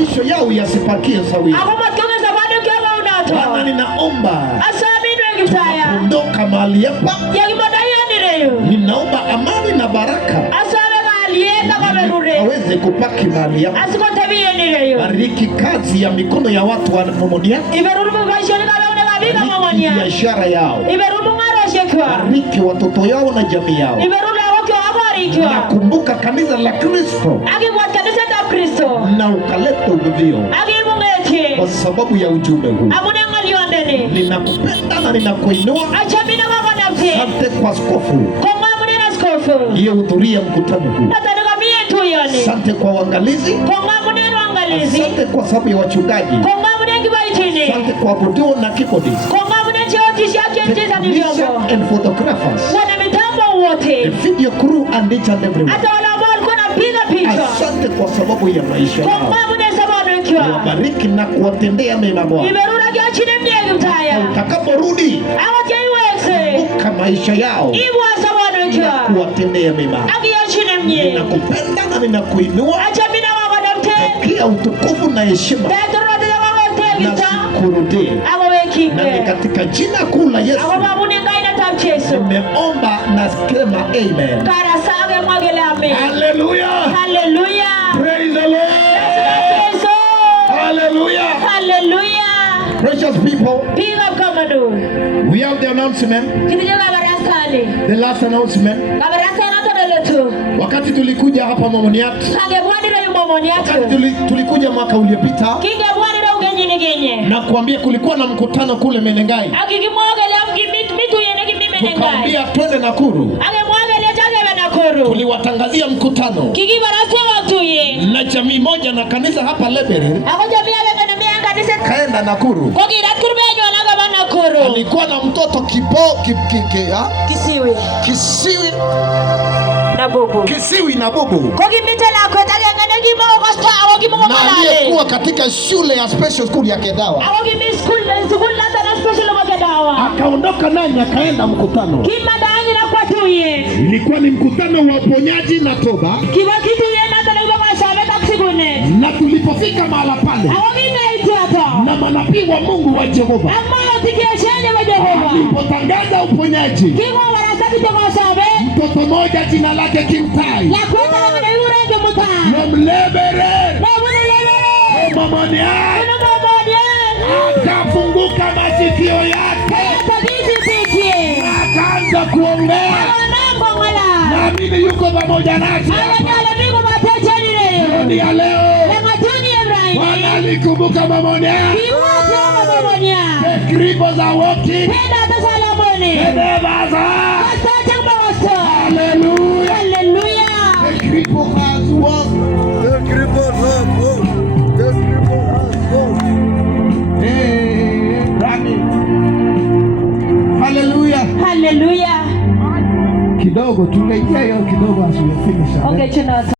maisha yao yasipakie sawia. Bwana, ninaomba ondoka mahali hapa. Ninaomba amani na baraka aweze kupaki mahali hapa. Bariki kazi ya mikono ya watu wa Momoniat. Bariki biashara yao. Bariki watoto yao na jamii yao. Nakumbuka kanisa la Kristo na ukaleta uvuvio kwa sababu ya ujumbe huu. Ninakupenda na ninakuinua. Asante kwa askofu aliyehudhuria mkutano huu. Asante kwa uangalizi. Asante kwa sababu ya wachungaji. Asante kwa audio na keyboards. And photographers. The video crew and each and everyone. Asante kwa sababu ya maisha yao. Wabariki na kuwatendea mema Bwana. Utakaporudi kumbuka maisha yao na kuwatendea mema. Ninakupenda na ninakuinua. Pokea utukufu na heshima na sikurudie. Na ni katika jina kuu la Yesu nimeomba na sema amen. Hallelujah. Hallelujah. Praise the Lord. Hallelujah. Hallelujah. Precious people, we have the announcement. The last announcement. Wakati tulikuja hapa Momoniat, wakati tulikuja mwaka uliopita, na kuambia kulikuwa na mkutano kule Menengai, tukaambia twende Nakuru. Tuliwatangazia mkutano na jamii moja na kanisa hapa Liberty. Kaenda Nakuru. Alikuwa na mtoto Kisiwi na bubu. Na aliyekuwa katika shule ya special school ya Kedawa. Akaondoka naye akaenda mkutano. Ilikuwa ni mkutano wa uponyaji na toba. Na tulipofika mahala pale, na manabii wa Mungu wa Jehova walipotangaza uponyaji, mtoto mmoja jina lake Kimtai Nomlebere Momoniat akafunguka masikio yake, akaanza kuongea. Naamini yuko pamoja nasi jioni ya leo. Bwana alikumbuka Momoniat. The cripples are walking. The neighbors are. Hallelujah. Hallelujah. The cripple has walked. The cripple has walked. The cripple has walked. Hey, running. Hallelujah. Hallelujah. Kidogo tungeingia hiyo kidogo as we finish. Okay,